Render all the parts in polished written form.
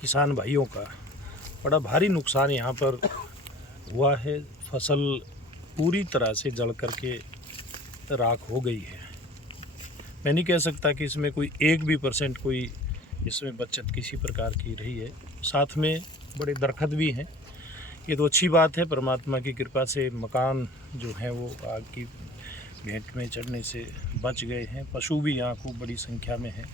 किसान भाइयों का बड़ा भारी नुकसान यहाँ पर हुआ है। फसल पूरी तरह से जल करके राख हो गई है। मैं नहीं कह सकता कि इसमें कोई 1% कोई इसमें बचत किसी प्रकार की रही है। साथ में बड़े दरख्त भी हैं। ये तो अच्छी बात है, परमात्मा की कृपा से मकान जो हैं वो आग की भेंट में चढ़ने से बच गए हैं। पशु भी यहाँ खूब बड़ी संख्या में हैं,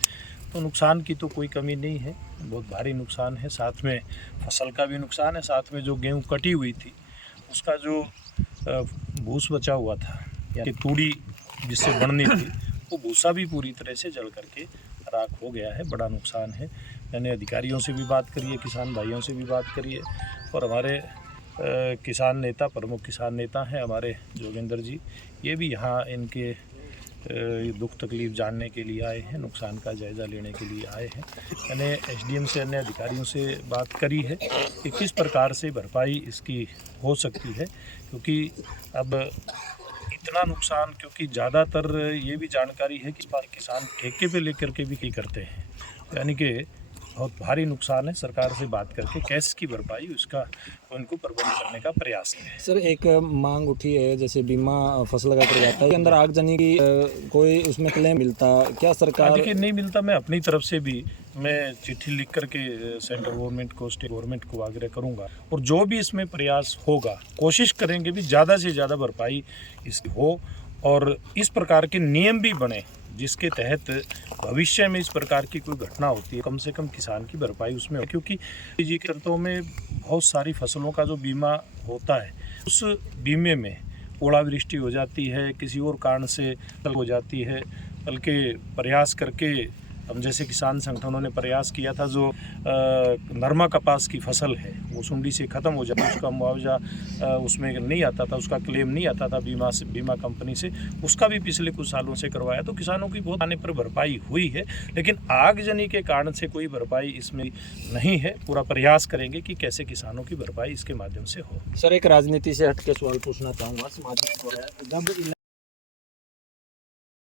तो नुकसान की तो कोई कमी नहीं है। बहुत भारी नुकसान है। साथ में फसल का भी नुकसान है। साथ में जो गेहूँ कटी हुई थी उसका जो भूस बचा हुआ था या तूड़ी जिससे बननी थी, वो भूसा भी पूरी तरह से जल करके राख हो गया है। बड़ा नुकसान है। मैंने अधिकारियों से भी बात करी है, किसान भाइयों से भी बात करी है, और हमारे किसान नेता, प्रमुख किसान नेता हैं हमारे जोगेंद्र जी, ये भी यहाँ इनके दुख तकलीफ़ जानने के लिए आए हैं, नुकसान का जायज़ा लेने के लिए आए हैं। मैंने एसडीएम से, अन्य अधिकारियों से बात करी है कि किस प्रकार से भरपाई इसकी हो सकती है, क्योंकि अब इतना नुकसान, क्योंकि ज़्यादातर ये भी जानकारी है कि इस बार किसान ठेके पे लेकर के भी करते हैं, यानी कि बहुत भारी नुकसान है। सरकार से बात करके कैश की भरपाई उसका उनको प्रबंध करने का प्रयास करें। सर, एक मांग उठी है, जैसे बीमा फसल का कर जाता है, के अंदर आगजनी की कोई उसमें क्लेम मिलता, क्या सरकार? देखिए, नहीं मिलता। मैं अपनी तरफ से भी मैं चिट्ठी लिख करके सेंट्रल गवर्नमेंट को, स्टेट गवर्नमेंट को आग्रह करूंगा, और जो भी इसमें प्रयास होगा कोशिश करेंगे भी ज़्यादा से ज़्यादा भरपाई इसकी हो, और इस प्रकार के नियम भी बने जिसके तहत भविष्य में इस प्रकार की कोई घटना होती है, कम से कम किसान की भरपाई उसमें हो। क्योंकि जी के शर्तों में बहुत सारी फसलों का जो बीमा होता है, उस बीमे में ओलावृष्टि हो जाती है, किसी और कारण से हो जाती है, बल्कि प्रयास करके हम जैसे किसान संगठनों ने प्रयास किया था, जो नरमा कपास की फसल है वो सुंडी से ख़त्म हो जाए, उसका मुआवजा उसमें नहीं आता था, उसका क्लेम नहीं आता था बीमा कंपनी से, उसका भी पिछले कुछ सालों से करवाया, तो किसानों की बहुत आने पर भरपाई हुई है। लेकिन आगजनी के कारण से कोई भरपाई इसमें नहीं है। पूरा प्रयास करेंगे कि कैसे किसानों की भरपाई इसके माध्यम से हो। सर, एक राजनीति से हटके सवाल पूछना चाहूँगा, सामाजिक हो रहा है जब